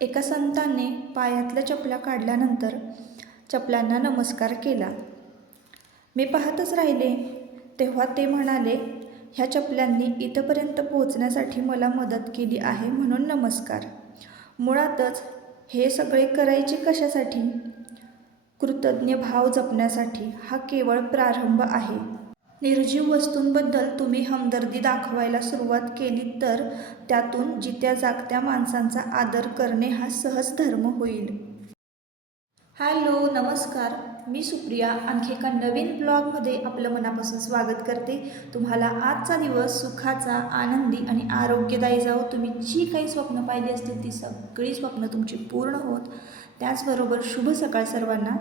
एका संतांनी पायातल्या चपला काढल्यानंतर चपलांना नमस्कार केला. मी पाहतच राहिले. तेव्हा ते म्हणाले, ह्या चपल्यांनी इथपर्यंत पोहोचण्यासाठी मला मदत केली आहे म्हणून नमस्कार. मुळातच हे सगळे करायचे कशासाठी? कृतज्ञ भाव जपण्यासाठी. हा केवळ प्रारंभ आहे. निर्जीव वस्तूंबद्दल तुम्ही हमदर्दी दाखवायला सुरुवात केली तर त्यातून जित्या जागत्या माणसांचा आदर करणे हा सहज धर्म होईल. हॅलो, नमस्कार. मी सुप्रिया आणखी एका नवीन ब्लॉगमध्ये आपलं मनापासून स्वागत करते. तुम्हाला आजचा दिवस सुखाचा, आनंदी आणि आरोग्यदायी जावो. तुम्ही जी काही स्वप्न पाहिली असतील ती सगळी स्वप्न तुमची पूर्ण होत. त्याचबरोबर शुभ सकाळ सर्वांना.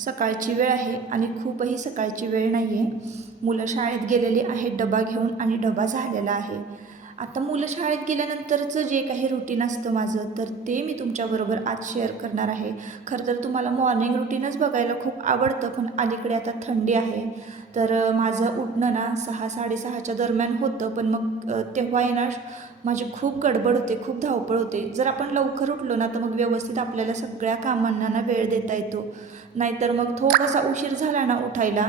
सकाळची वेळ आहे आणि खूपही सकाळची वेळ नाही आहे. मुलं शाळेत गेलेली आहेत डबा घेऊन आणि डबा झालेला आहे. आता मुलं शाळेत गेल्यानंतरचं जे काही रुटीन असतं माझं, तर ते मी तुमच्याबरोबर आज शेअर करणार आहे. खरं तर तुम्हाला मॉर्निंग रुटीनच बघायला खूप आवडतं, पण अलीकडे आता थंडी आहे तर माझं उठणं ना 6-6:30च्या दरम्यान होतं. पण मग तेव्हा येणार माझी खूप गडबड होते, खूप धावपळ होते. जर आपण लवकर उठलो ना तर मग व्यवस्थित आपल्याला सगळ्या कामांना ना वेळ देता येतो. नाहीतर मग थोडासा उशीर झाला ना उठायला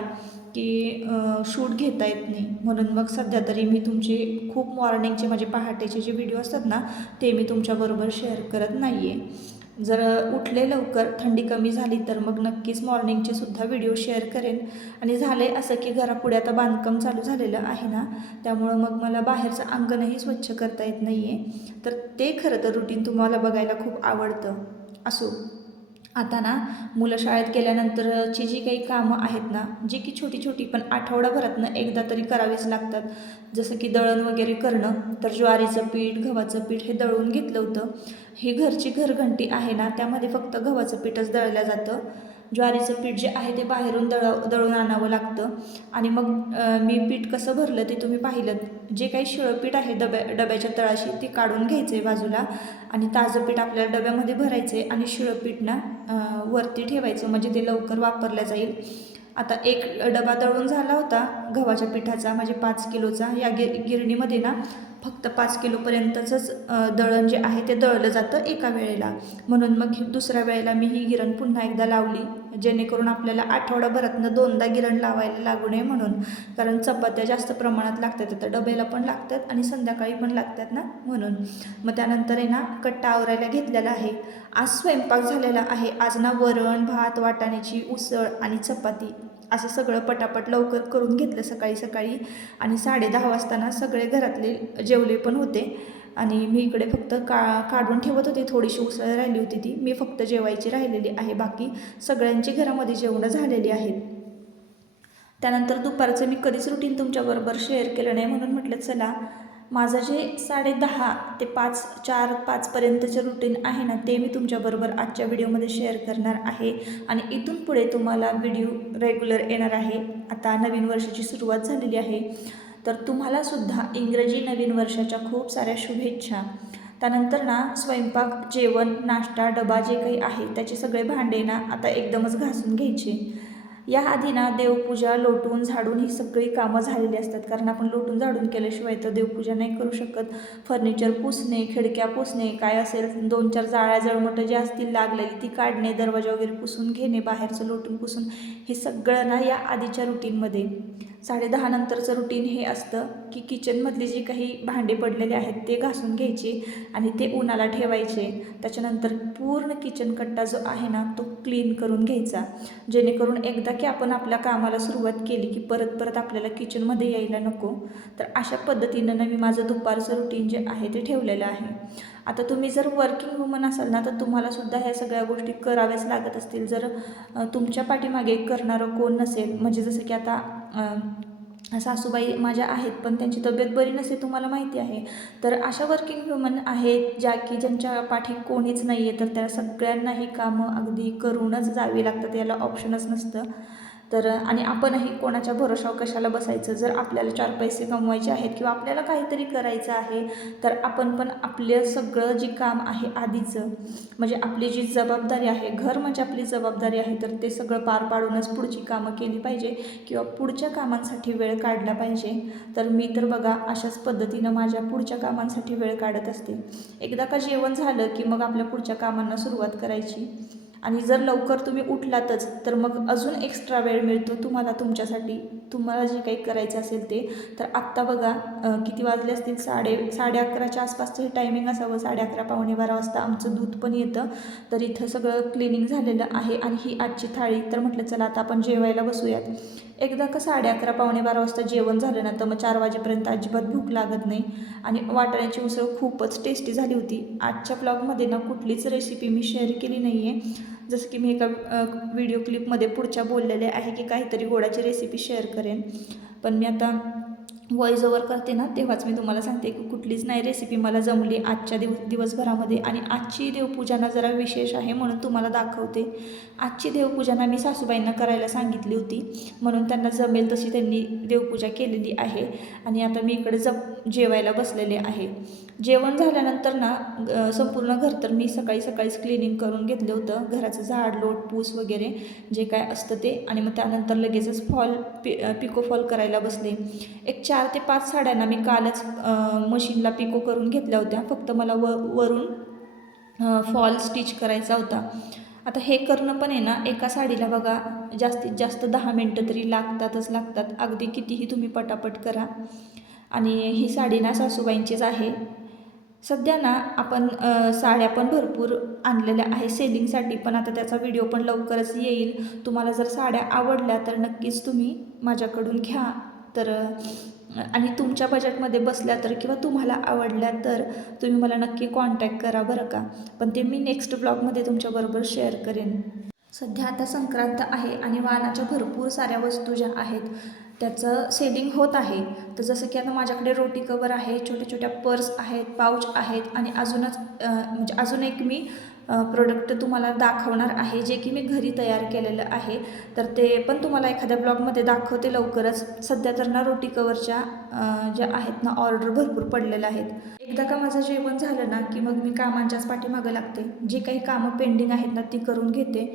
की शूट घेता येत नाही. म्हणून मग सध्या तरी मी तुमचे खूप मॉर्निंगचे माझे पहाटेचे जे व्हिडिओ असतात ना ते मी तुमच्याबरोबर शेअर करत नाही आहे. जर उठले लवकर, थंडी कमी झाली तर मग नक्कीच मॉर्निंगचे सुद्धा व्हिडिओ शेअर करेन. आणि झाले असं की घरापुढे आता बांधकाम चालू झालेलं आहे ना, त्यामुळं मग मला बाहेरचं अंगणही स्वच्छ करता येत नाही आहे. तर ते खरं तर रुटीन तुम्हाला बघायला खूप आवडतं. असो, आता ना मुलं शाळेत गेल्यानंतरची जी काही कामं आहेत ना, जी की छोटी छोटी पण आठवडाभरातनं एकदा तरी करावीच लागतात. जसं की दळण वगैरे करणं. तर ज्वारीचं पीठ, गव्हाचं पीठ हे दळून घेतलं होतं. ही घरची घरघंटी आहे ना, त्यामध्ये फक्त गव्हाचं पीठच दळलं जातं. ज्वारीचं पीठ जे आहे ते बाहेरून दळून आणावं लागतं. आणि मग मी पीठ कसं भरलं ते तुम्ही पाहिलं. जे काही शिळं पीठ आहे डब्याच्या तळाशी ते काढून घ्यायचं आहे बाजूला, आणि ताजं पीठ आपल्याला डब्यामध्ये भरायचं आहे आणि शिळं पीठ ना वरती ठेवायचं, म्हणजे ते लवकर वापरलं जाईल. आता एक डबा दळून झाला होता गव्हाच्या पिठाचा, म्हणजे 5 किलोचा. या गिरणीमध्ये ना फक्त 5 किलोपर्यंतचंच दळण जे आहे ते दळलं जातं एका वेळेला. म्हणून मग दुसऱ्या वेळेला मी ही गिरण पुन्हा एकदा लावली, जेणेकरून आपल्याला आठवडाभरातनं 2दा गिरण लावायला लागू नये म्हणून. कारण चपात्या जास्त प्रमाणात लागतात, आता डब्याला पण लागतात आणि संध्याकाळी पण लागतात ना, म्हणून. मग त्यानंतर आहे ना कट्टा आवरायला घेतलेला आहे. आज स्वयंपाक झालेला आहे. आज ना वरण, भात, वाटाण्याची उसळ आणि चपाती असं सगळं पटापट लवकर करून घेतलं सकाळी सकाळी. आणि 10:30 वाजता ना सगळे घरातले जेवले पण होते. आणि मी इकडे फक्त काढून ठेवत होते. थोडीशी उसळ राहिली होती, ती मी फक्त जेवायची राहिलेली आहे. बाकी सगळ्यांची घरामध्ये जेवणं झालेली आहेत. त्यानंतर दुपारचं मी कधीच रुटीन तुमच्याबरोबर शेअर केलं नाही, म्हणून म्हटलं चला माझं जे 10:30 ते 4-5पर्यंतचं रुटीन आहे ना, ते मी तुमच्याबरोबर आजच्या व्हिडिओमध्ये शेअर करणार आहे. आणि इथून पुढे तुम्हाला व्हिडिओ रेग्युलर येणार आहे. आता नवीन वर्षाची सुरुवात झालेली आहे, तर तुम्हालासुद्धा इंग्रजी नवीन वर्षाच्या खूप साऱ्या शुभेच्छा. त्यानंतर ना स्वयंपाक, जेवण, नाश्ता, डबा जे काही आहे त्याचे सगळे भांडे ना आता एकदमच घासून घ्यायचे. याआधी ना देवपूजा, लोटून झाडून ही सगळी कामं झालेली असतात, कारण आपण लोटून झाडून केल्याशिवाय तर देवपूजा नाही करू शकत. फर्निचर पुसणे, खिडक्या पुसणे, काय असेल 2-4 जाळ्या जळमटं जे असतील लागलेली ती काढणे, दरवाजा वगैरे पुसून घेणे, बाहेरचं लोटून पुसून, हे सगळं ना या आधीच्या रुटीनमध्ये. 10:30 नंतरचं रुटीन हे असतं की किचनमधली जी काही भांडे पडलेले आहेत ते घासून घ्यायचे आणि ते उन्हाला ठेवायचे. त्याच्यानंतर पूर्ण किचन कट्टा जो आहे ना तो क्लीन करून घ्यायचा, जेणेकरून एकदा की आपण आपल्या कामाला सुरुवात केली की परत परत आपल्याला किचनमध्ये यायला नको. तर अशा पद्धतीनं मी माझं दुपारचं रुटीन जे आहे ते ठेवलेलं आहे. आता तुम्ही जर वर्किंग वुमन असाल ना तर तुम्हालासुद्धा ह्या सगळ्या गोष्टी कराव्याच लागत असतील. जर तुमच्या पाठीमागे करणारं कोण नसेल, म्हणजे जसं की आता सासूबाई माझ्या आहेत पण त्यांची तब्येत बरी नसते तुम्हाला माहिती आहे, तर अशा वर्किंग वुमन आहेत ज्यांच्या पाठी कोणीच नाही आहे, तर त्या सगळ्यांना ही कामं अगदी करूनच जावी लागतात, याला ऑप्शनच नसतं. तर आणि आपणही कोणाच्या भरोशावर कशाला बसायचं. जर आपल्याला 4 पैसे कमवायचे आहेत किंवा आपल्याला काहीतरी करायचं आहे तर आपण पण आपलं सगळं जे काम आहे आधीचं, म्हणजे आपली जी जबाबदारी आहे, घर म्हणजे आपली जबाबदारी आहे, तर ते सगळं पार पाडूनच पुढची कामं केली पाहिजे किंवा पुढच्या कामांसाठी वेळ काढला पाहिजे. तर मी तर बघा अशाच पद्धतीनं माझ्या पुढच्या कामांसाठी वेळ काढत असते. एकदा का जेवण झालं की मग आपल्या पुढच्या कामांना सुरुवात करायची. आणि जर लवकर तुम्ही उठलातच तर मग अजून एक्स्ट्रा वेळ मिळतो तुम्हाला तुमच्यासाठी, तुम्हाला जे काही करायचं असेल ते. तर आत्ता बघा किती वाजले असतील, 11:30च्या आसपासचं हे टायमिंग असावं. 11:30 पावणे 12 वाजता आमचं दूध पण येतं. तर इथं सगळं क्लिनिंग झालेलं आहे आणि ही आजची थाळी. तर म्हटलं चला आता आपण जेवायला बसूयात. एकदा का 11:30 पावणे 12 वाजता जेवण झालं ना तर मग 4 वाजेपर्यंत अजिबात भूक लागत नाही. आणि वाटाण्याची उसळ खूपच टेस्टी झाली होती. आजच्या ब्लॉगमध्ये ना कुठलीच रेसिपी मी शेअर केली नाही आहे. जसं की मी एका व्हिडिओ क्लिपमध्ये पुढच्या बोललेले आहे की काहीतरी गोडाची रेसिपी शेअर करेन, पण मी आता व्हॉइस ओव्हर करते ना तेव्हाच मी तुम्हाला सांगते की कुठलीच नाही रेसिपी मला जमली आजच्या दिवसभरामध्ये. आणि आजची देवपूजना जरा विशेष आहे म्हणून तुम्हाला दाखवते. आजची देवपूजना मी सासूबाईंना करायला सांगितली होती, म्हणून त्यांना जमेल तशी त्यांनी देवपूजा केलेली आहे. आणि आता मी इकडे जेवायला बसलेले आहे. जेवण झाल्यानंतर ना संपूर्ण घर तर मी सकाळीच क्लिनिंग करून घेतलं होतं, घराचं झाड लोट पूस वगैरे जे काय असतं ते. आणि मग त्यानंतर लगेचच पिको फॉल करायला बसले. एक 4 ते 5 साड्यांना मी कालच मशीनला पिको करून घेतल्या होत्या, फक्त मला वरून फॉल स्टिच करायचा होता. आता हे करणं पण आहे ना, एका साडीला बघा जास्तीत जास्त 10 मिनटं तरी लागतात, अगदी कितीही तुम्ही पटापट करा. आणि ही साडी ना सासूबाईंचीच आहे. सध्या ना आपण साड्या पण भरपूर आणलेल्या आहे सेलिंगसाठी, पण आता त्याचा व्हिडिओ पण लवकरच येईल. तुम्हाला जर साड्या आवडल्या तर नक्कीच तुम्ही माझ्याकडून घ्या. तर आणि तुमच्या बजेटमध्ये बसल्या तर किंवा तुम्हाला आवडल्या तर तुम्ही मला नक्की कॉन्टॅक्ट करा बरं का. पण ते मी नेक्स्ट ब्लॉगमध्ये तुमच्याबरोबर शेअर करेन. सध्या आता संक्रांत आहे आणि वाणाच्या भरपूर साऱ्या वस्तू ज्या आहेत त्याचं सेलिंग होत आहे. तर जसं की आता माझ्याकडे रोटी कवर आहे, छोट्या पर्स आहेत, पाऊच आहेत आणि म्हणजे अजून एक मी प्रोडक्ट तुम्हाला दाखवणार आहे जे की मी घरी तयार केलेलं आहे. तर ते पण तुम्हाला एखाद्या ब्लॉगमध्ये दाखवते लवकरच. सध्या तर ना रोटी कवरच्या ज्या आहेत ना ऑर्डर भरपूर पडलेल्या आहेत. एकदा का माझं जेवण झालं ना की मग मी कामांच्याच पाठीमागं लागते, जे काही कामं पेंडिंग आहेत ना ती करून घेते.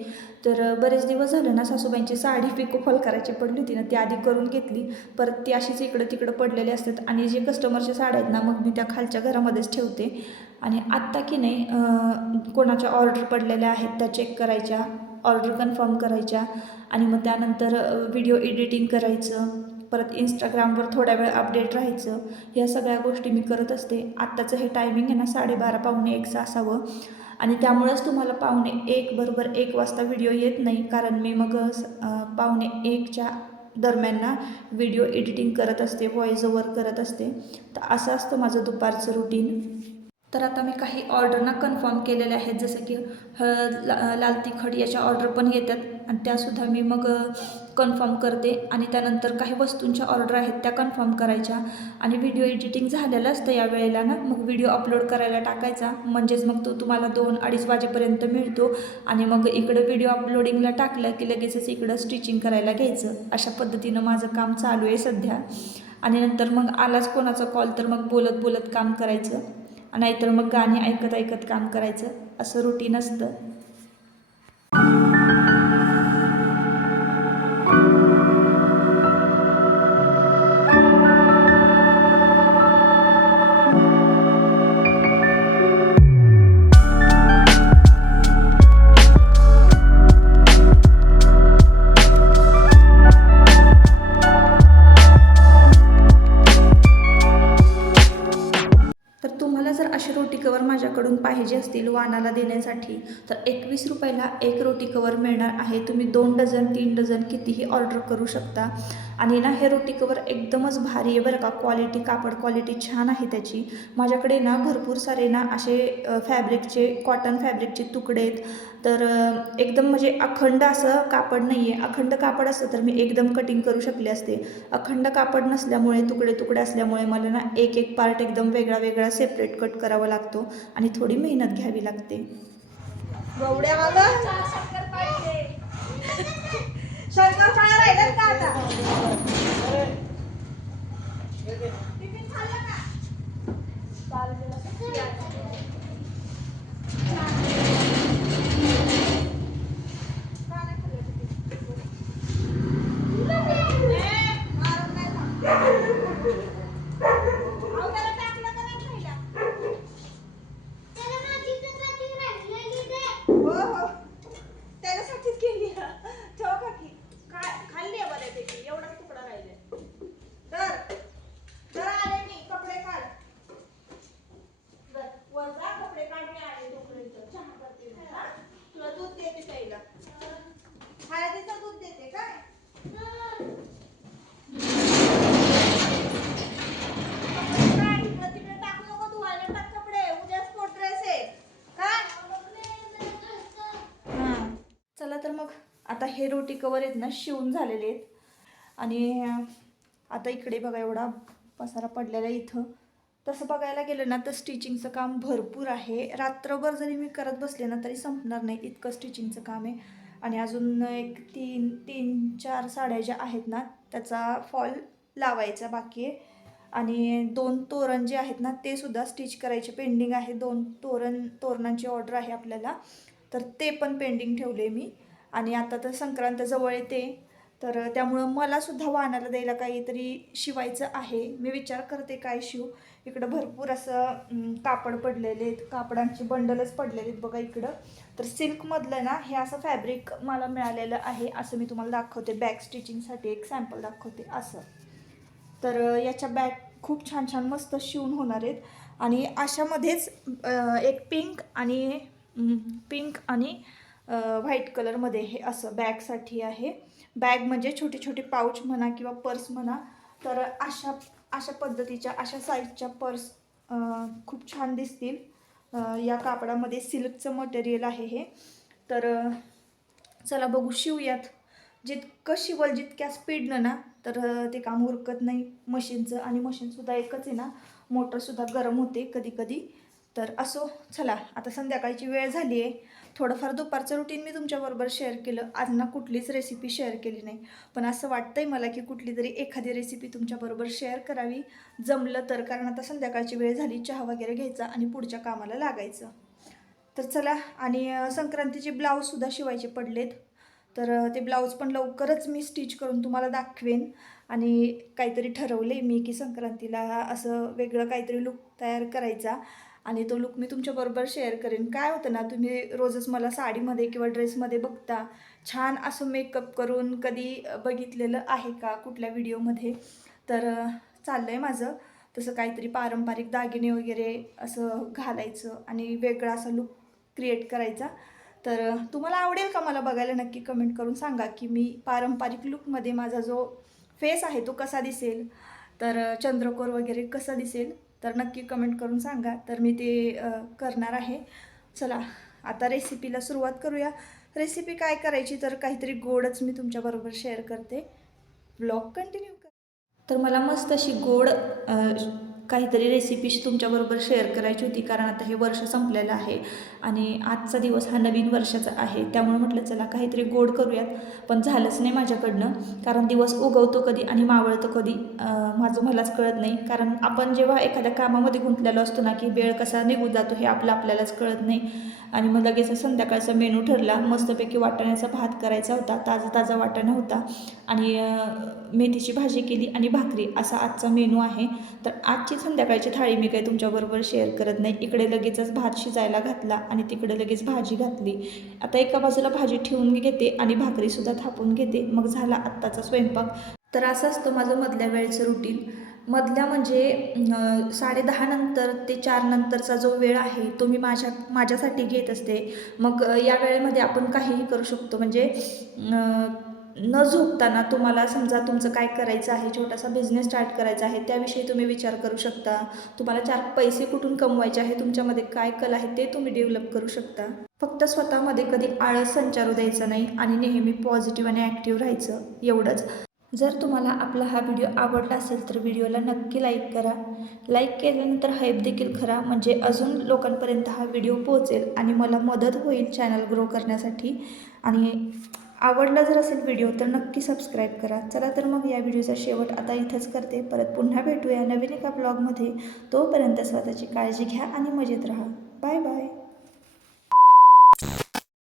तर बरेच दिवस झालं ना सासूबाईंची साडी पिको फॉल करायची पडली होती ना, ती आधी करून घेतली. परत ती अशीच इकडं तिकडं पडलेली असतात आणि जे कस्टमरच्या साड्या आहेत ना मग मी त्या खालच्या घरामध्येच ठेवते. आणि आत्ता की नाही कोणाच्या ऑर्डर पडलेल्या आहेत त्या चेक करायच्या, ऑर्डर कन्फर्म करायच्या आणि मग त्यानंतर व्हिडिओ एडिटिंग करायचं, परत इंस्टाग्रामवर थोड्या वेळ अपडेट राहायचं. ह्या सगळ्या गोष्टी मी करत असते. आत्ताचं हे टायमिंग आहे ना 12:30 पावणे 1चं असावं आणि त्यामुळेच तुम्हाला पावणे 1 बरोबर 1 वाजता व्हिडिओ येत नाही, कारण मी मग पावणे 1च्या दरम्यान ना व्हिडिओ एडिटिंग करत असते, व्हॉइस ओव्हर करत असते. तर असं असतं माझं दुपारचं रुटीन. तर आता मी काही ऑर्डर ना कन्फर्म केलेल्या आहेत, जसं की लाल तिखट याच्या ऑर्डर पण येतात आणि त्यासुद्धा मी मग कन्फर्म करते. आणि त्यानंतर काही वस्तूंच्या ऑर्डर आहेत त्या कन्फर्म करायच्या आणि व्हिडिओ एडिटिंग झालेलं असतं या वेळेला ना, मग व्हिडिओ अपलोड करायला टाकायचा, म्हणजेच मग तो तुम्हाला 2-2:30 वाजेपर्यंत मिळतो. आणि मग इकडं व्हिडिओ अपलोडिंगला टाकलं की लगेचच इकडं स्टिचिंग करायला घ्यायचं. अशा पद्धतीनं माझं काम चालू आहे सध्या. आणि नंतर मग आलाच कोणाचा कॉल तर मग बोलत बोलत काम करायचं, नाहीतर मग गाणी ऐकत ऐकत काम करायचं. असं रुटीन असतं. तुम्हाला जर असे रोटी कवर माझ्याकडून पाहिजे असतील वाणाला देण्यासाठी तर 21 रुपयाला एक रोटी कवर मिळणार आहे. तुम्ही 2 डझन 3 डझन कितीही ऑर्डर करू शकता. आणि ना हे रोटी कवर एकदमच भारी आहे बरं का. क्वालिटी, कापड क्वालिटी छान आहे त्याची. माझ्याकडे ना भरपूर सारे ना असे फॅब्रिकचे, कॉटन फॅब्रिकचे तुकडे आहेत. तर एकदम म्हणजे अखंड असं कापड नाही आहे. अखंड कापड असतं तर मी एकदम कटिंग करू शकले असते. अखंड कापड नसल्यामुळे, तुकडे तुकडे असल्यामुळे मला ना एक एक पार्ट एकदम वेगळा वेगळा सेपरेट कट करावा लागतो आणि थोडी मेहनत घ्यावी लागते. शंकरपाळ्या राहिल्यात का आता? चला तर मग आता हे रोटी कवर आहेत ना शिवून झालेले आहेत. आणि आता इकडे बघा एवढा पसारा पडलेला आहे इथं. तसं बघायला गेलं ना तर स्टिचिंगचं काम भरपूर आहे. रात्रभर जरी मी करत बसले ना तरी संपणार नाही, इतकं स्टिचिंगचं काम आहे. आणि अजून एक 3-4 साड्या ज्या आहेत ना त्याचा फॉल लावायचा बाकी आहे. आणि 2 तोरण जे आहेत ना ते सुद्धा स्टिच करायचे पेंडिंग आहे. 2 तोरणांची ऑर्डर आहे आपल्याला, तर ते पण पेंडिंग ठेवले मी. आणि आता तर संक्रांत जवळ येते, तर त्यामुळं मलासुद्धा वाणाला द्यायला काहीतरी शिवायचं आहे. मी विचार करते काय शिवू. इकडं भरपूर असं कापड पडलेले आहेत, कापडांचे बंडलच पडलेले आहेत बघा इकडं. तर सिल्कमधलं ना हे असं फॅब्रिक मला मिळालेलं आहे. असं मी तुम्हाला दाखवते, बॅग स्टिचिंगसाठी एक सॅम्पल दाखवते असं. तर याच्या बॅग खूप छान छान मस्त शिवून होणार आहेत. आणि अशामध्येच एक पिंक आणि व्हाईट कलरमध्ये हे असं बॅगसाठी आहे. बॅग म्हणजे छोटी छोटी पाऊच म्हणा किंवा पर्स म्हणा. तर अशा पद्धतीच्या, अशा साईजच्या पर्स खूप छान दिसतील. या कापडामध्ये सिल्कचं मटेरियल आहे हे. तर चला बघू, शिवूयात. जितकं शिवल जितक्या स्पीडनं ना तर ते काम उरकत नाही मशीनचं. आणि मशीनसुद्धा एकच आहे ना, मोटरसुद्धा गरम होते कधी कधी. तर असो, चला आता संध्याकाळची वेळ झाली आहे. थोडंफार दुपारचं रुटीन मी तुमच्याबरोबर शेअर केलं. आज ना कुठलीच रेसिपी शेअर केली नाही, पण असं वाटतंय मला की कुठली तरी एखादी रेसिपी तुमच्याबरोबर शेअर करावी जमलं तर. कारण आता संध्याकाळची वेळ झाली, चहा वगैरे घ्यायचा आणि पुढच्या कामाला लागायचं. तर चला. आणि संक्रांतीचे ब्लाऊजसुद्धा शिवायचे पडलेत, तर ते ब्लाऊज पण लवकरच मी स्टिच करून तुम्हाला दाखवेन. आणि काहीतरी ठरवले मी की संक्रांतीला असं वेगळं काहीतरी लुक तयार करायचा आणि तो लुक मी तुमच्याबरोबर शेअर करेन. काय होतं ना, तुम्ही रोजच मला साडीमध्ये किंवा ड्रेसमध्ये बघता, छान असं मेकअप करून कधी बघितलेलं आहे का कुठल्या व्हिडिओमध्ये? तर चाललं आहे माझं तसं काहीतरी पारंपरिक दागिने वगैरे असं घालायचं आणि वेगळा असा लुक क्रिएट करायचा. तर तुम्हाला आवडेल का मला बघायला? नक्की कमेंट करून सांगा की मी पारंपरिक लुकमध्ये माझा जो फेस आहे तो कसा दिसेल, तर चंद्रकोर वगैरे कसं दिसेल, तर नक्की कमेंट करून सांगा. तर मी ते करणार आहे. चला आता रेसिपीला सुरुवात करूया. रेसिपी काय करायची, तर काहीतरी गोडच मी तुमच्याबरोबर शेअर करते. ब्लॉग कंटिन्यू कर. तर मला मस्त अशी गोड काहीतरी रेसिपी तुमच्याबरोबर शेअर करायची होती. कारण आता हे वर्ष संपलेलं आहे आणि आजचा दिवस हा नवीन वर्षाचा आहे. त्यामुळे म्हटलं चला काहीतरी गोड करूयात, पण झालंच नाही माझ्याकडनं. कारण दिवस उगवतो कधी आणि मावळतो कधी माझं मलाच कळत नाही. कारण आपण जेव्हा एखाद्या कामामध्ये गुंतलेलो असतो ना की वेळ कसा निघून जातो हे आपल्यालाच कळत नाही. आणि मग लगेच संध्याकाळचा मेनू ठरला. मस्तपैकी वाटाण्याचा भात करायचा होता, ताजा वाटाणा होता आणि मेथीची भाजी केली आणि भाकरी, असा आजचा मेनू आहे. तर आजची संध्याकाळची थाळी मी काही तुमच्याबरोबर शेअर करत नाही. इकडे लगेचच भात शिजायला घातला आणि तिकडे लगेच भाजी घातली. आता एका बाजूला भाजी ठेवून घेते आणि भाकरीसुद्धा थापून घेते, मग झाला आत्ताचा स्वयंपाक. तर असं असतं माझं मधल्या वेळेचं रुटीन. मधल्या म्हणजे 10:30 नंतर ते 4 नंतरचा जो वेळ आहे तो मी माझ्यासाठी घेत असते. मग या वेळेमध्ये आपण काहीही करू शकतो. म्हणजे न झोपताना तुम्हाला समजा तुमचं काय करायचं आहे, छोटासा बिझनेस स्टार्ट करायचा आहे, त्याविषयी तुम्ही विचार करू शकता. तुम्हाला 4 पैसे कुठून कमवायचे आहे, तुमच्यामध्ये काय कला आहे ते तुम्ही डेव्हलप करू शकता. फक्त स्वतःमध्ये कधी आळस संचारू द्यायचा नाही आणि नेहमी पॉझिटिव्ह आणि ॲक्टिव्ह राहायचं, एवढंच. जर तुम्हाला आपला हा व्हिडिओ आवडला असेल तर व्हिडिओला नक्की लाईक करा. लाईक केल्यानंतर हाईप देखील करा, म्हणजे अजून लोकांपर्यंत हा व्हिडिओ पोहोचेल आणि मला मदत होईल चॅनल ग्रो करण्यासाठी. आणि आवडला जर असेल व्हिडिओ तर नक्की सबस्क्राईब करा. चला तर मग या व्हिडिओचा शेवट आता इथंच करते. परत पुन्हा भेटूया नवीन एका ब्लॉगमध्ये. तोपर्यंत स्वतःची काळजी घ्या आणि मजेत राहा. Bye bye.